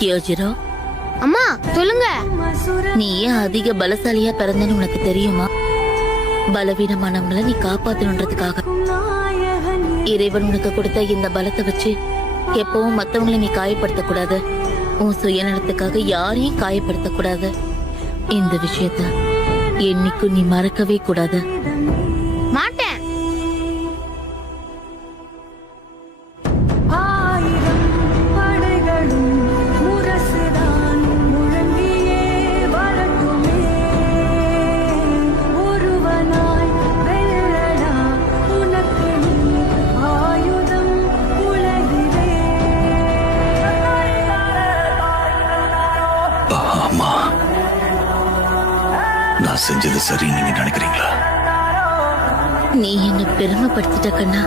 யோஜிரோ, அம்மா சொல்லுங்க. நீ ஏன் அதிக பலசாலியா பிறந்தன்னு உனக்கு தெரியுமா? பலவீனமானவங்களை நீ காப்பாத்தணுன்றதுக்காக. இறைவன் உனக்கு கொடுத்த இந்த பலத்தை வச்சு எப்பவும் மத்தவங்களை நீ காயப்படுத்த கூடாது. உன் சுயநலத்துக்காக யாரையும் காயப்படுத்த கூடாது. இந்த விஷயத்த என்னைக்கும் நீ மறக்கவே கூடாது. மாட்டேன். நான் செஞ்சது சரி நீங்க நினைக்கிறீங்களா? நீ என்ன பெருமைப்படுத்திட்ட கண்ணா.